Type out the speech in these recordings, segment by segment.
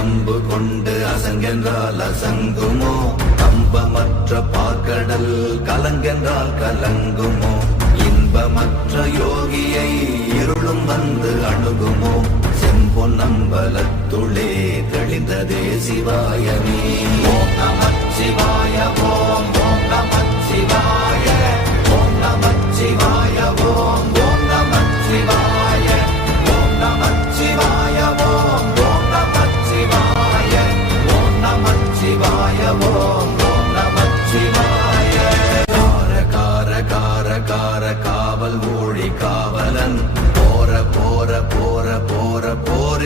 அம்பு கொண்டு அசங்கென்றால் அசங்குமோ? கம்பமற்ற பாக்கடல் கலங்கென்றால் கலங்குமோ? இன்பமற்ற யோகியை இருளும் வந்து அணுகுமோ? செம்பொன் அம்பலத்துளே தெளிந்ததே சிவாயமே. ஓம் நமச்சிவாய ஓம் ஓம்.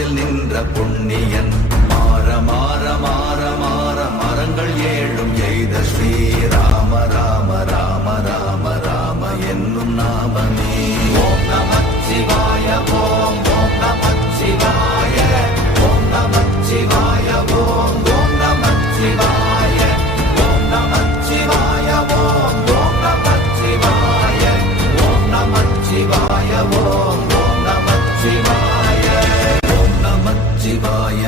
போரில் நின்ற புண்ணியன். மாற மாற மாற மாற மரங்கள் ஏழும் எய்த ஸ்ரீராம ராம ராம ராம ராம என்னும் நாமமே. ஓம் நமச்சிவாய ஓம் ஓம்